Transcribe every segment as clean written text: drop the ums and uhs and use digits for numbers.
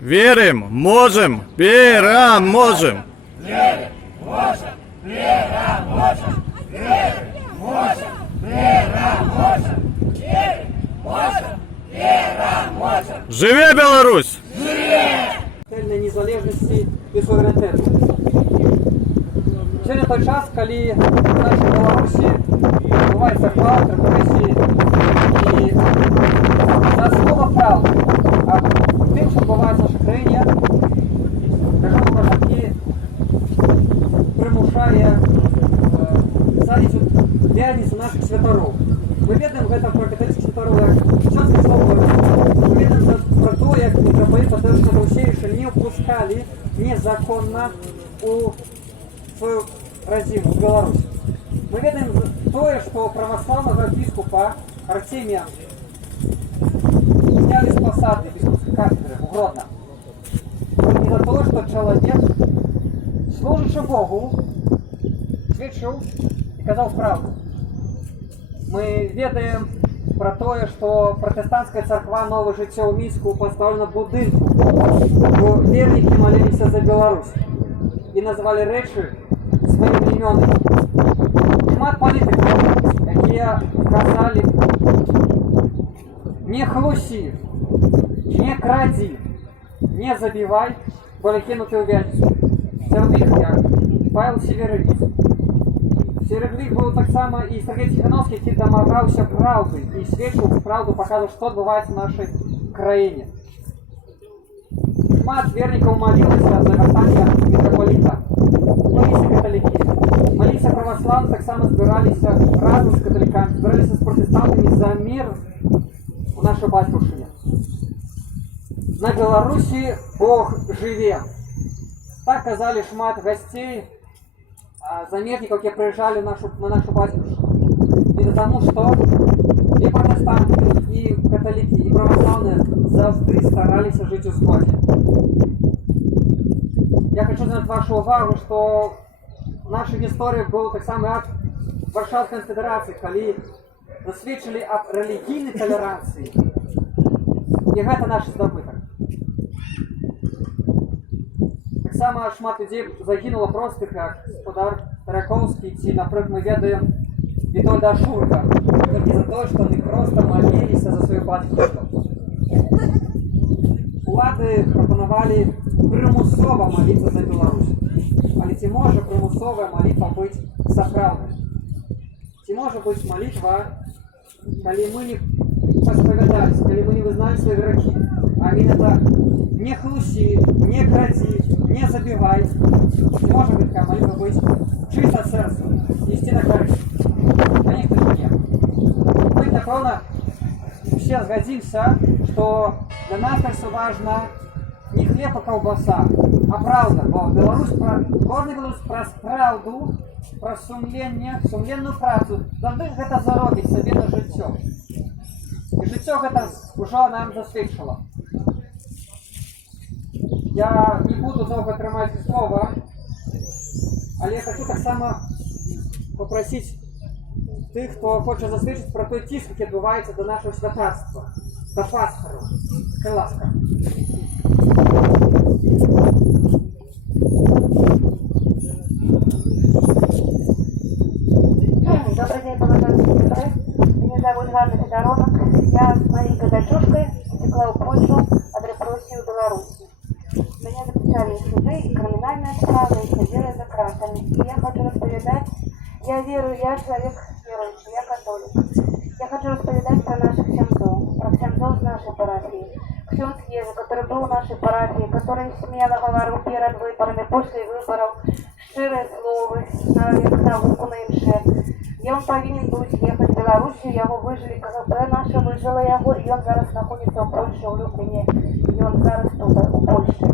Верим, можем, переможем. Живе Беларусь! Незалежності і суверенітету. Сьогодні той час, коли в нашій Білорусі відбувається вклад, репресії і за слово правди. А тим, що відбувається в нашій країні, режим Лукашенки примушає садити в'язницю наших святарів. Ми ведаємо гэта про католицьких святарів, як часто слово, ми ведаємо про то, як митрополит Тадеуш Русевича не впускали незаконно у свою родину, в Беларусь. Мы ведаем то, что православного епископа Артемия сняли с посады бискупской кафедры в Гродно. И за то, что человек, служивший Богу, свідчив и казал правду. Мы ведаем про то, что протестантская церква Новое життя у Мінську поставлена в будинку, бо верники молились за Беларусь и называли речи своими именами. Шмат політиків, які казали не хлусі, не краді, не забивай, були кинуті у в'язницю. Серед них як Павел Северович. Серед них був так само і Сергій Тихановський, який домагався правди і свідчив правду, показував, що відбувається в нашій країні. Шмат верників молилися за вертання митрополита. Молилися католики. Молилися православні, так само збиралися разом з католиками, збиралися з протестантами за мир у нашій батьківщині. На Білорусі Бог живе. Так казали шмат гостей, заметников, які приїжджали на нашу батьківщину. І тому, що і протестанти, і католики, і православні завжди старалися жити у згоді. Я хочу звернути вашу увагу, що в нашій історії був так само акт Варшавської конфедерації, коли засвідчили об релігійній толеранції. І це наш здобуток. Так само шмат людей загинуло просто, як господар Тараковський, ці, наприклад, ми ведаємо Вітольда Шурка, тільки за те, що вони просто молилися за свою батьківщину. Влади пропонували примусово молитися за Білорусь. Але ці може примусова молитва бути сапраўднай? Ці може бути молитва, коли ми не посповідалися, коли ми не визнали свої грехи? А він это не хлусі, не краді, не забивай. Ці може бути така молитва бути чисто серце, нести на користь? Конечно же нет. Мы, напевно, все сгодимся, что для нас так все важно не хлеб и колбаса, а правда. Бо Беларусь, кожен Беларусь про правду, про сумленную працу, завжди гэта заробить себе на життя. І життя гэта уже нам засвідчило. Я не буду довго тримати слова, але я хочу так само попросити тих, хто хоче засвідчити про той тиск, який відбувається до нашого святарства, до пастору. Будь ласка. Добрый день, уважаемые сестры. Меня зовут Ганна Федоровна. Я с маленькой дочушкой утекла в Польшу от репрессий в Беларуси. Меня записали в суды, и криминальная справа, и сидела за кратами. И я хочу рассказать, я верую, я человек верующий, я католик. Я хочу рассказать про наших ксензов, про ксензов с нашей парафии. Ксенз Еза, который был в нашей парафии, который смело говорил перед выборами, после выборов, щирые слова, на руку на имше. И он повинен был ехать в Белоруссию, его выжили, КГБ наше выжило его, и он зараз находится в Польше, в Люблине, и он зараз тут, у Польши.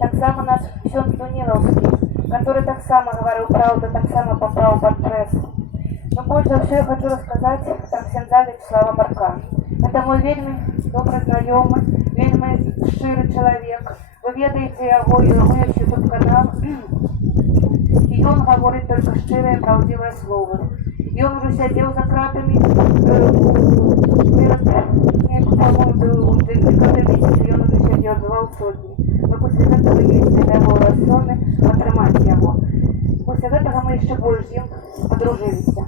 Так само наш ксенз Дуниловский, который так само говорил правду, так само попал под прессу. Но больше всего я хочу рассказать про ксенза Вячеслава Марка. Это мой вельми добрый знакомый, вельми щирый человек. Вы ведаете его, и вы YouTube канал. И он говорит только щирое, правдивое слово. И он уже сидел за кратами, по-моему, до месяца, и он уже сидел 2 сотни. пасля гэтага ездзілі да яго рассоны атрымаць яго. Пасля гэтага мы яшчэ больш з ім падружыліся.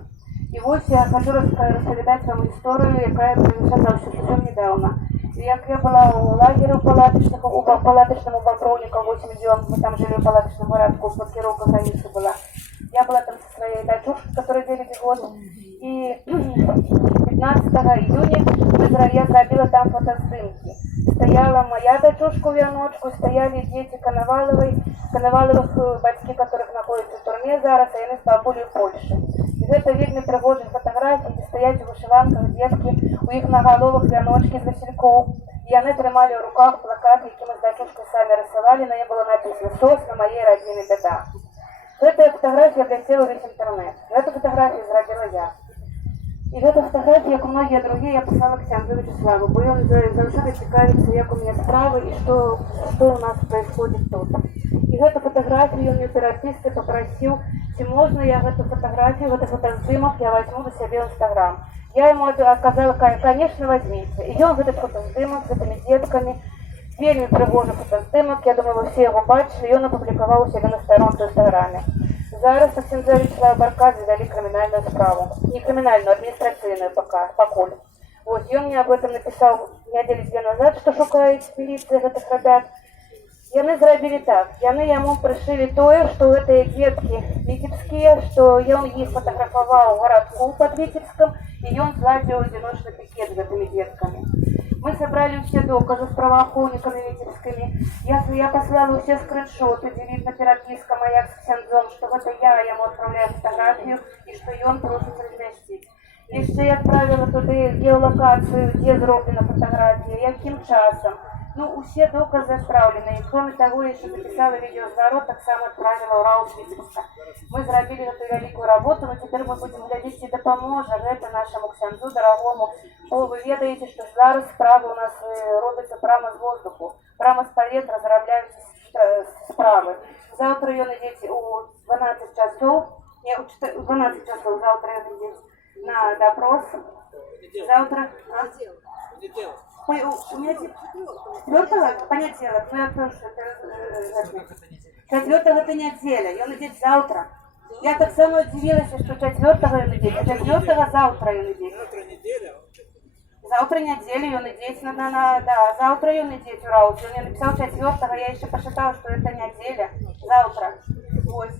І вось я хочу распавядаць вам гісторыю, якая прыйшла зусім недавно. Як я была ў лагеры у палатачным у Бобровніка 8 дзён, мы там жылі ў палатачным гарадку, под кіроўкай граніцы была. Я была там со своей дочушкой, которой 9 год. И 15 июня я зробила там фотоснимки. Стояла моя дочушка в вяночку, стояли дети Коноваловых батьки, которых находятся в турме зараз, а они с бабулей в Польше. И это вельми пригожие фотографии, где стоять у вышиванках детки, у их на головах вяночки з васильков. И они тримали в руках плакат, які мы с дочушкой сами рисовали, на ней было написано «Сос на моей родине беда». Эта фотография облетела весь интернет. Эту фотографию зробила я. И эту фотографию, как многие другие, я послала к ксяндзу Вячеславу, бо он завжди цікавится, як у меня справы и что у нас происходит тут. И эту фотографию он мне терапевт попросил, чи можно я эту фотографию, в этих фотосдымах я возьму до себя в Инстаграм. Я ему отказала, конечно, возьмите. И он в этот фотосдымок с этими детками, вельми пригожий фотосдымок, я думаю, ви всі його бачили, і він опублікував у себе на сторонці в Інстаграмі. Зараз ксяндза Вячеслава Барка завели криминальную справу. Не криминальную, административную пока, покуль. Вот, и он мне об этом написал недели 2 назад, что шукает милиция этих ребят. Яны зробили так, яны яму пришили тое, что это детки витебские, что он их фотографовал в городку под Витебском, и он зладил одиночный пикет с этими детками. Мы собрали все доказы с правоохранителями витебскими. Я послала все скриншоты, где видно переписка моя с ксяндзом, что это я ему отправляю фотографию, и что он просит разместить. Еще я отправила туда геолокацию, где сделана фотография, яким часом. Ну, все доказы отправлены. И кроме того, я еще записала видеозвонок, так само отправила в РАУ Витебска. Мы сделали эту великую работу, но теперь мы будем глядеть, и допоможем это нашему ксяндзу дорогому. Вы ведаете, что зараз справа у нас робится прямо с воздуху, прямо с поветра заробляются справы. Завтра ее надеть у 12 часов, у 12 часов завтра ее надеть на допрос. Завтра... Ой, у меня 4-го, понятие, но я тоже... 4-го это неделя, ее надеть завтра. Я так само удивилась, что 4-го ее надеть, а 4-го завтра ее надеть. Завтра неделю ее надеть надо, да, завтра ее надеть в Раут. Он мне написал 4-го, я еще посчитала, что это неделя, завтра. Вот.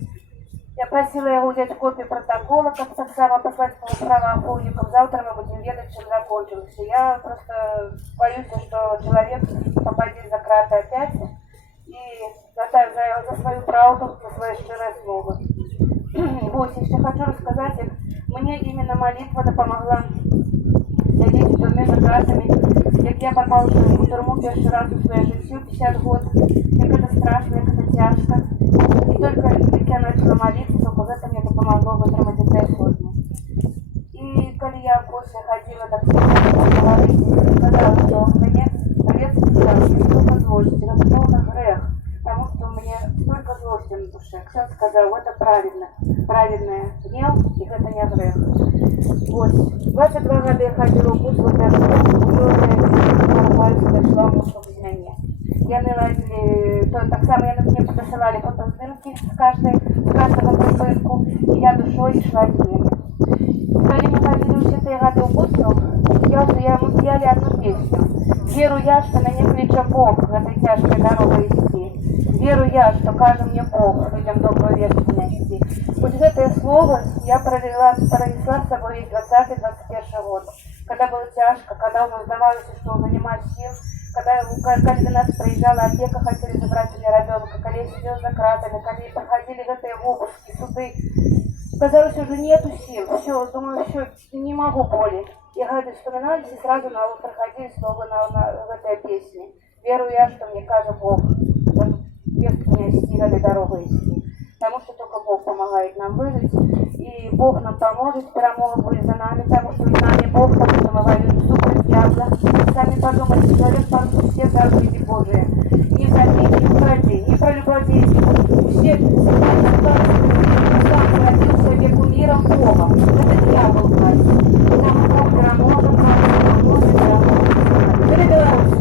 Я просила его взять копию протокола, как так само послать по правоохранителям. Завтра мы будем ведать, чем закончилось. Я просто боюсь, что человек попадет за краты опять и за свою правду, за свои щирые слова. Вот, еще хочу рассказать, мне именно молитва помогла сидеть в тюрьме за кратами. Як я попала в тюрьму первый раз в своей жизни, 50 год, как это страшно, как это тяжко. И только как я начала молиться, только в этом мне помогло вытримать этой сотни. И когда я после ходила так говорить, сказала, что мне ответственность столько злости, это полный грех, потому что у меня столько злости на душе. Ксяндз сказал, это правильный гнев, и это не грех. Вот. 22 года я ходила в путь, вот даже дошла в меня. Так само мне посылали фотоснимки с каждого припынку, и я душой шла к ним. Когда мы ходили все 3 года в путь, я ли одну песню. Веру я, что меня кличет Бог в этой тяжкой дорогой идти. Веру я, что кажет мне Бог людям добрую весть нести. Вот это слово я пронесла с собой весь 20-21 год. Когда было тяжко, когда уже сдавалось, что уже нема сил, когда до нас приезжала опека, хотели забрать у меня ребенка, когда я сидела за кратами, когда проходили в этой обыски, суды. Казалось, уже нету сил, все, думаю, все, не могу более. Я говорю, вспоминались и сразу проходили снова в этой песне. Верую я, что мне кажет Бог, вот весть меня нести, этой дорогой идти. Потому что только Бог помогает нам выжить, и Бог нам поможет, перемога будет за нами, потому что с нами Бог, потому что мы воюем супротив дьявола. Сами подумайте, человек поручит все заповеди Божии. Не забей, не укради, не прелюбодействуй. Все сам родился веку миром Богом. Это дьявол значит. Потому Бог переможет, поможет, переможет. Жили Беларусь!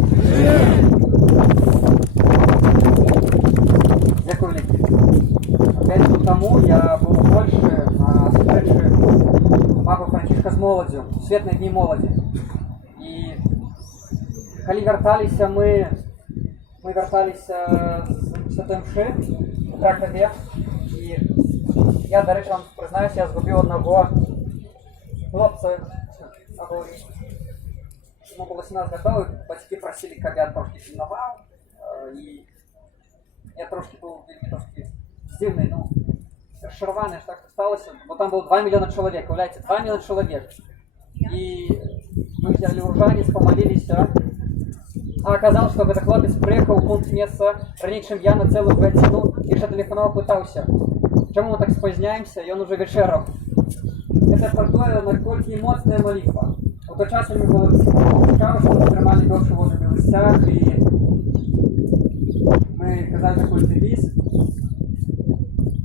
моладзю, светлыя дні моладзі. І калі вярталіся мы вярталіся з святой мшы у Кракаве, і я, дарэчы, вам прызнаюся, я згубіў аднаго хлопца, ему было 17 гадоў, бацькі прасілі, каб я трошкі пільнаваў, і я трошкі быў вельмі трошкі здзіўны, ну, расчараваны, што так сталася, бо там было 2 мільёна чалавек, уявляеце, 2 мільёна чалавек. І мы взяли урожанец, помолилися, а оказалось, что этот хлопец приехал в пункт места ранее, чем я, на целую годину, и ще телефонував, пытался, чему мы так спозняемся, и он уже вечером. Это стартує настільки моцна молитва. У той час мені було цікаво, що ми тримали довше воду в білостях, і ми казали такий девіз,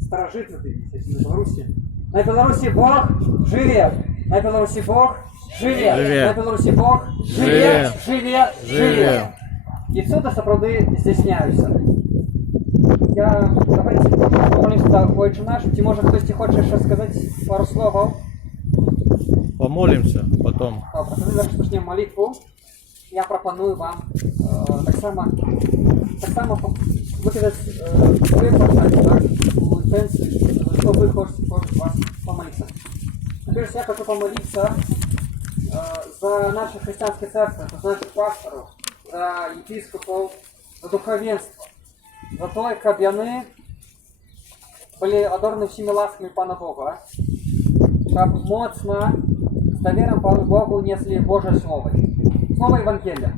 старожитний девіз, якщо на Білорусі. На Білорусі Бог живе! На Білорусі Бог живе! Живе. На Білорусі Бог живе! Живе! Живе! І всюди сапраўды здійсняються. Давайте помолимся за Отче наш. Ці може хтось хоче ще сказати пару слов? Помолимся потом. Добре, тоді зараз почнемо молитву. Я пропоную вам так само виказати своє бажання, так, у сенсі, що ви хочете вас помолитися. Теперь я хочу помолиться за наше христианское царство, за наших пасторов, за епископов, за духовенство, за то, как яны были одорны всеми ласками Пана Бога, как моцно с доверием Пану Богу несли Божье Слово. Слово Евангелия.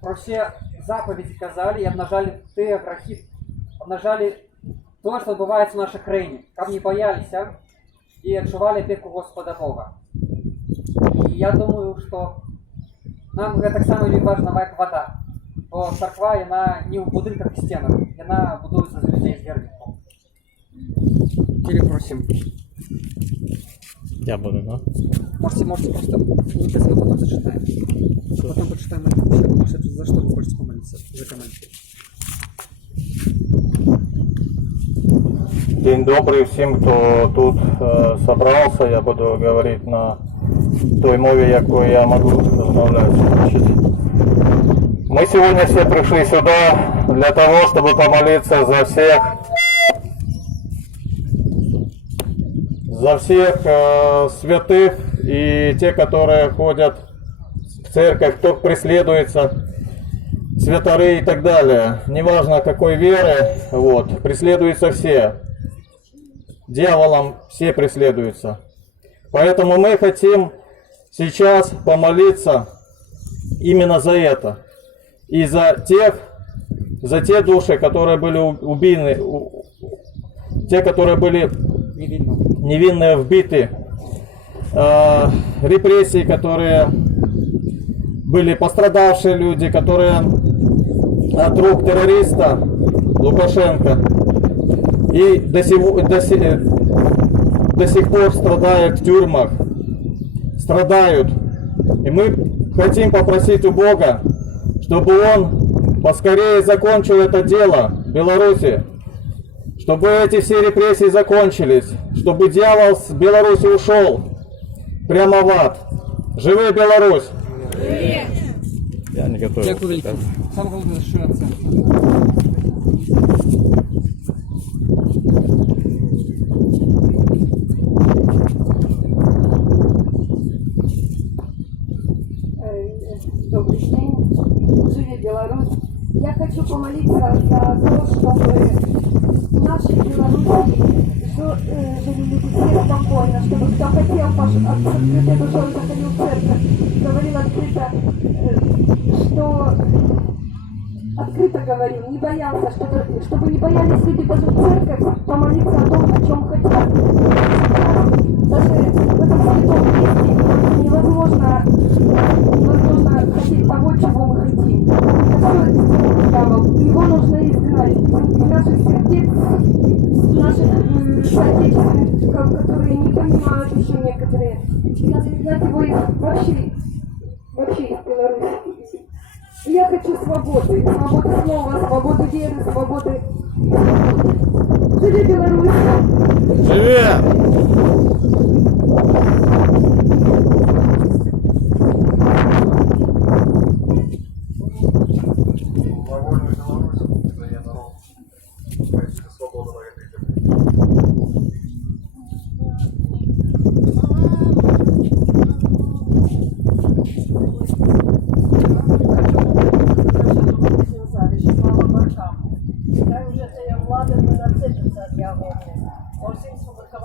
Про все заповеди казали и обнажали те грехи, обнажали то, что отбывается в нашей краине, как не боялись, и отчували опеку Господа Бога. И я думаю, что нам это так само важно, как вода. Бо церква, она не в будинках и стенах, она будуется за людей с верником. Перепросим. Я буду, да? Можете просто выписать, мы потом зачитаем. Потом почитаем молитву. За что вы хотите помолиться? За комментарий. День добрый всем, кто тут собрался. Я буду говорить на той мове, якой я могу размовлять. Значит, мы сегодня все пришли сюда для того, чтобы помолиться за всех святых и те, которые ходят в церковь, кто преследуется, святары и так далее. Неважно какой веры, вот, преследуются все. Дьяволом все преследуются. Поэтому мы хотим сейчас помолиться именно за это. И за те души, которые были убиты, те, которые были невинно вбиты, репрессии, которые были пострадавшие люди, которые от рук террориста Лукашенко и до сих пор страдают в тюрьмах, страдают. И мы хотим попросить у Бога, чтобы Он поскорее закончил это дело в Беларуси, чтобы эти все репрессии закончились, чтобы дьявол с Беларуси ушел прямо в ад. Живи Беларусь! Я не готов. Дякую велике. Саме головне, що це. Добрый день, живи Беларусь. Я хочу помолиться за то, чтобы в нашей Беларуси жили люди все спокойно, чтобы кто хотел с открытой душой заходил в церковь, говорил открыто, что открыто говорил, не боялся, чтобы не боялись люди даже в церковь помолиться о том, о чем хотят. Даже в этом святом месте невозможно хотеть того, чего мы хотим. Это все его нужно изгнать из наших сердец, из наших соотечественников, которые не понимают еще некоторые. Надо изгнать его вообще из Беларуси. И я хочу свободы, свободы слова, свободы веры, свободы. Живи Беларусь! Живе!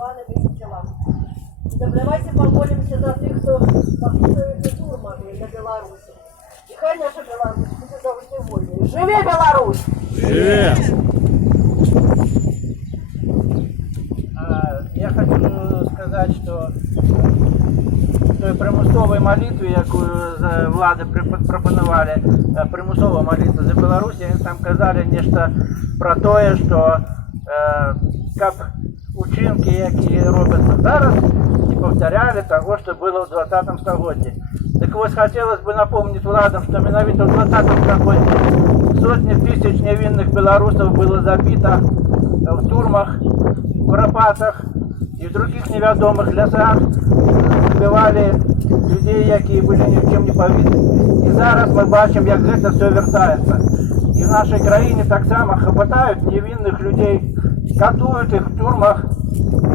запаланы тысячи ламп. Давайте помолимся за тех, кто пакуюць турмами на Беларуси. И хай наша Беларусь будет завжди вольной. Живе Беларусь! Живе! Я хочу сказать, что той примусовой молитве, якую влады пропонували, примусово молиться за Беларусь, они там казали нечто про тое, что как учинки, які робяться зараз, не повторяли того, что было в 20 стагоддзі. Так вот, хотелось бы напомнить владам, что менавіта в 20 стагоддзі сотни тысяч невинных белорусов было забито в турмах, в Карпатах и в других неведомых лесах, убивали людей, які были ни в чем не повинны. И зараз мы бачим, як это все вертается. И в нашей краине так само хапатают невинных людей, катуют их в тюрьмах,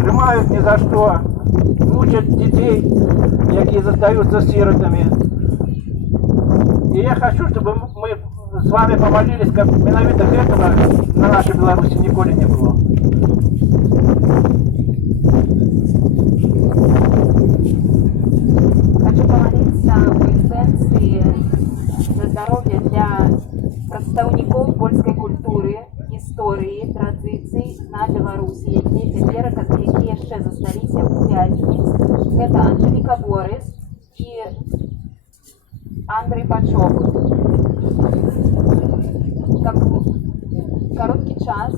тримают ни за что, мучат детей, які застаются сиротами. И я хочу, чтобы мы с вами помолились, как менавіта этого на нашей Беларуси николи не было. Хочу помолиться в інтенції за здоров'я для представників польської культури, історії, традицій на Беларусі, які яшчэ засталіся ў Вязьме. Гэта Анжеліка Борис і Андрей Пачок. Как короткий час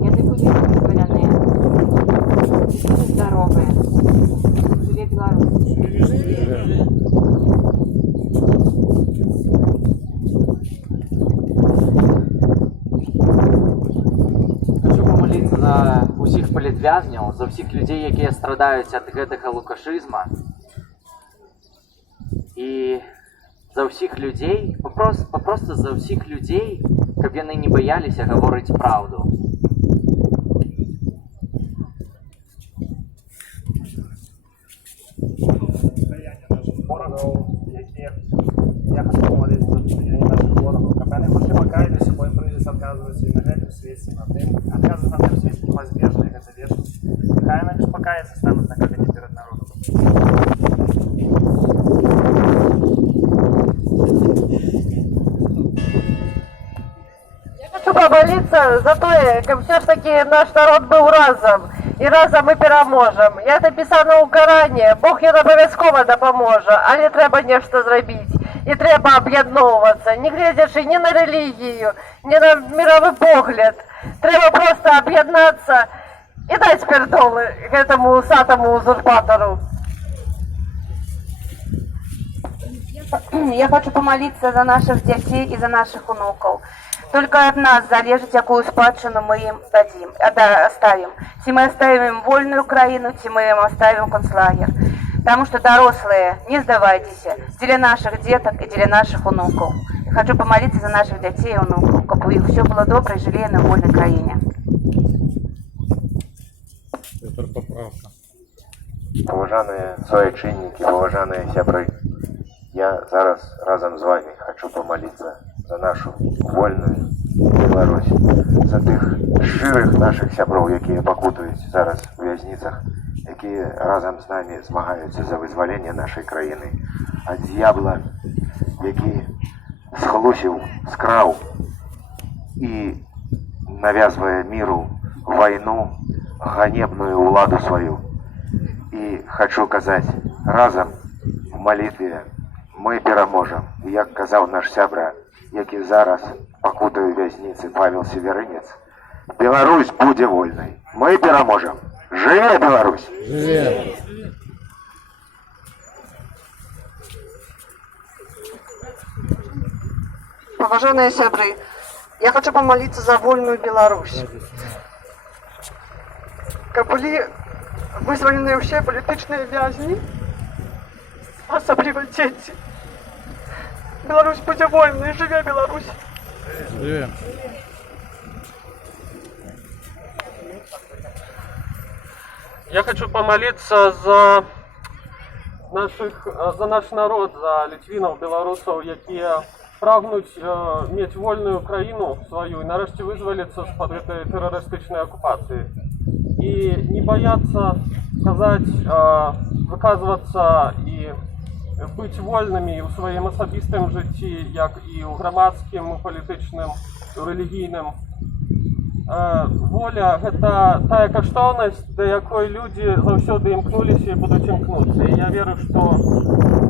яны былі вызваленыя, будзе здаровыя. Живе Беларусь! Хочу помолиться за усіх палітвязняў, за ўсіх людзей, якія страдаюць ад гэтага лукашызма. І за ўсіх людзей, папросту за ўсіх людзей, каб яны не баяліся гаворыць праўду. Ворогів, які я хочу помолитися за сприяння наших ворогів. Каб не хоче покаятися, бо їм прийдеться відказуватися і на гэтым світі, на тим, відказувати на тим світі неизбежно, і це вічність. Хай вони ж покаяться, стануть на колені перед народом. Хочу помолиться за то, как все ж таки наш народ был разом, и разом мы переможем. И это писано ў Коране. Бог ён обов'язково допоможе, але треба нешта зробити. І треба об'єднуватися, не глядячи ні на релігію, ні на мировий погляд. Треба просто об'єднатися і дати пердоли этому усатому узурпатору. Я хочу помолиться за наших детей и за наших внуков. Только от нас залежит, какую спадщину мы им оставим. Си мы оставим им вольную Украину, си мы им оставим концлагерь. Потому что дорослые, не сдавайтесь, для наших деток и для наших внуков. Я хочу помолиться за наших детей и внуков, чтобы у них все было добро и жили они в вольной краине. Поважаныя суайчыннікі, поважаныя сябры, я зараз разом з вами хочу помолиться за нашу вольную Беларусь, за тых шчырых наших сяброў, якія пакутаюць зараз у вязніцах, якія разом з нами змагаюцца за вызваленне нашай краіны ад д'ябла, які схлусіў, скраў і навязвае міру вайну, ганебную ўладу сваю. І хочу казаць, разом в молитве мы пераможам. І як казаў наш сябра, які зараз пакутае ў вязніцы Павел Северынец, Беларусь будзе вольнай. Мы пераможам. Жыве Беларусь! Живе! Уважаемые сябры, я хочу помолиться за вольную Беларусь. Как были вызволены все политичные вязни, особливо дети. Беларусь будет вольной, живе Беларусь! Живе! Я хочу помолиться за наш народ, за літвінаў, беларусаў, якія прагнуць мець вольную краіну сваю і нарэшце вызваліцца з-пад гэтай тэрарыстычнай акупацыі. и не бояться сказать, выказываться и быть вольними у своїм особистим житті, як і у громадським, політичним, релігійним. Воля – гэта тая каштоўнасць, да якой людзі заўсёды імкнуліся і будуць імкнуцца. І я веру, што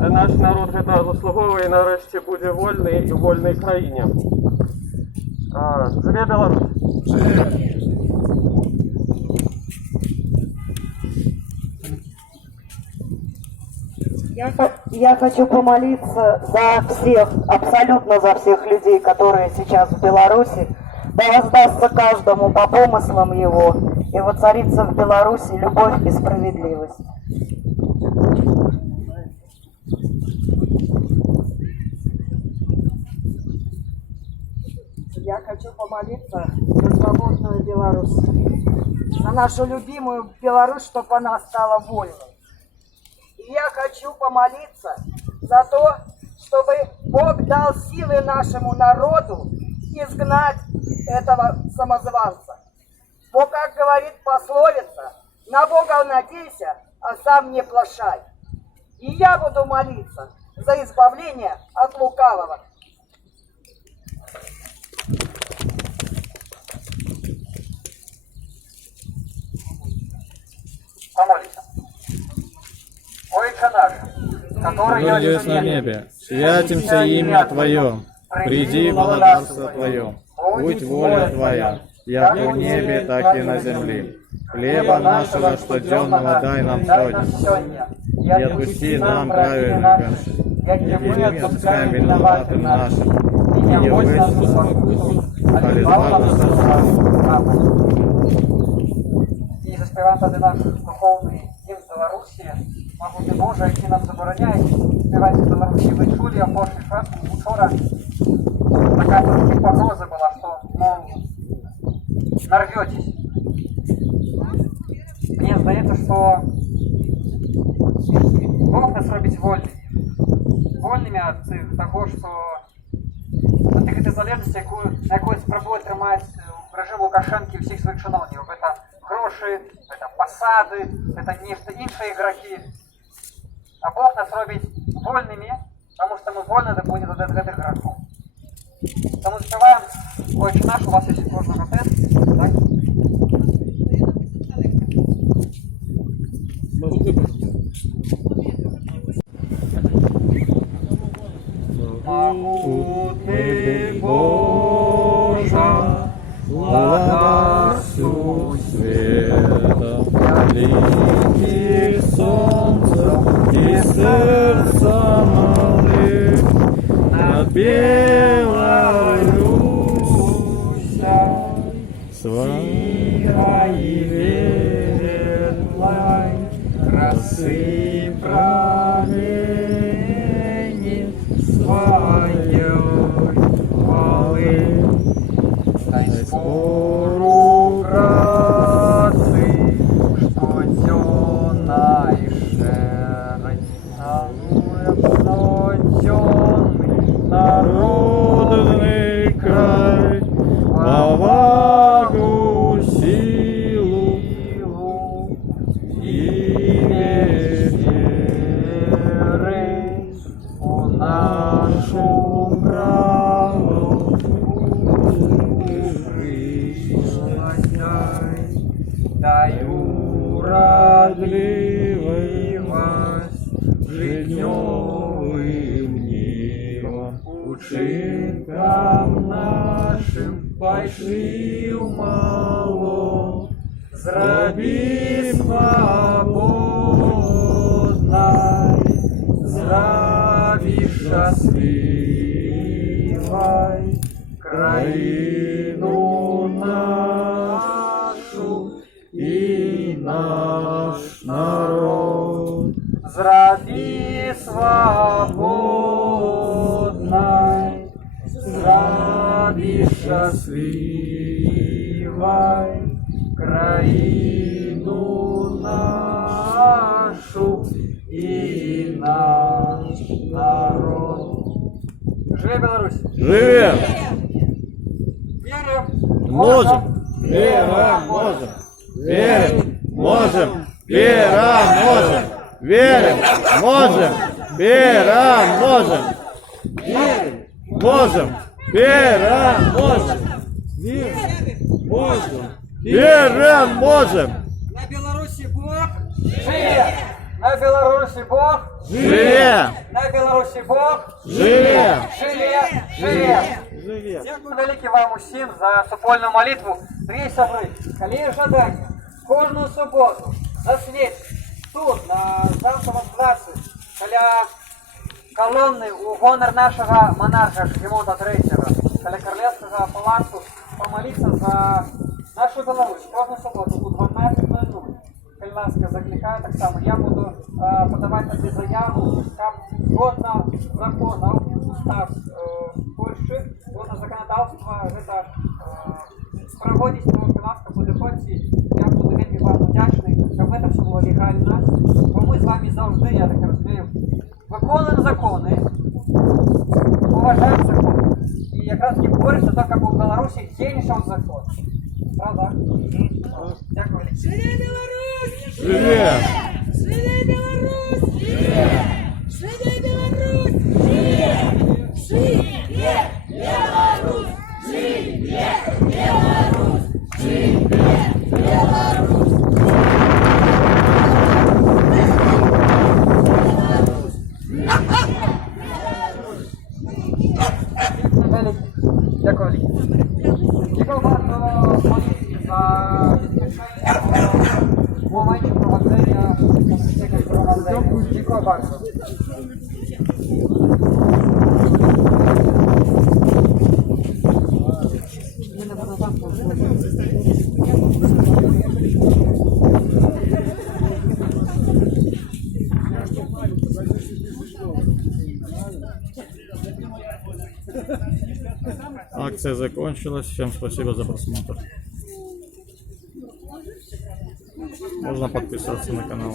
наш народ гэта заслуговуе і нарэшце будзе вольны і ў вольнай краіне. Жыве Беларусь! Я хочу помолиться за всех, абсолютно за всех людей, которые сейчас в Беларуси, да воздастся каждому по помыслам его, и воцарится в Беларуси любовь и справедливость. Я хочу помолиться за свободную Беларусь, за нашу любимую Беларусь, чтобы она стала вольной. И я хочу помолиться за то, чтобы Бог дал силы нашему народу изгнать этого самозванца. Бо, как говорит пословица, на Бога надейся, а сам не плашай. И я буду молиться за избавление от лукавого. Помолимся. Отче наш, который есть на небе, святимся имя Твое, приди во царство Твое, будь воля Твоя, як в небе, так и на земле. Хлеба нашего штоденного дай нам сегодня, и отпусти нам праведных наших, и мы отпускаем виноватым нашим, и не вводь нас в искушение, а избавь нас от зла. І заспіваємо тоді наш духовний гімн Білорусі. Мабуть, Боже, який нам забороняє співати в Білорусі. Ви чули, а прошлий раз, вчора, така трошки погроза була, що, мол, нарветесь. Мені здається, що Бог нас робить вольними. Вольними від того, що від тих незалежностей, на якої спробує тримати режим Лукашенки і всіх своїх чиновників. Це гроші, це посади, це нечто інші ігроки. А Бог нас робить вольними, тому що ми вольні допомогти до цих ігроків. Тому співаємо «Отче наш», у вас є кожного текст, так? Могутный Божа, влада всю света, линии солнца и сердца малых над Беларуся, своей ветлой красы променит своей хвалы. Дай спору братцы, что темной шерой обнотенный народный край, повагу, силу и веры у нашу правду. Дай уродливость житневым нивам, учинкам нашим большим мало, зраби свободной, зраби счастливой краину нашу и наш народ. Зраби свободной, зраби счастливой краину нашу и наш народ. Живе Беларусь! Живем! Верим! Можем! Верим! Можем! верим, можем, переможем. Верим, можем, переможем. Верим, можем, переможем. Переможем. На Беларуси Бог живе! На Беларуси Бог Живе! На Беларуси Бог Живе! живе! Дякую велике вам усім за супольну молитву. Дорогі собри, коли є жадання, кожну суботу на світі, тут, на Замковому плаці, біля колонни у гонор нашого монарха Жгемонта III, біля Королевського палацу, помолитися за нашу Білорусь. Кожну суботу у 12:00. Будь ласка, закликаю так само. Я буду подавати на цю заяву, там згодно законів, устав Польщі, згодно законодавства, це проводить, тому, будь ласка, по депоці. Я буду вельми вам вдячний, щоб це все було легально. Бо ми з вами завжди, я так розумію, виконуємо закони, поважаємо закони. І якраз таки боремося, так як у Білорусі дійшов закон. Правда? Дякую. Живе! Живе Беларусь! Живе Беларусь! Живе Беларусь! Живе Беларусь! Живе Беларусь! Дякую. Дякую bardzo za w momencie prowadzenia Dziękuję bardzo. Акция закончилась. Всем спасибо за просмотр. Можно подписаться на канал.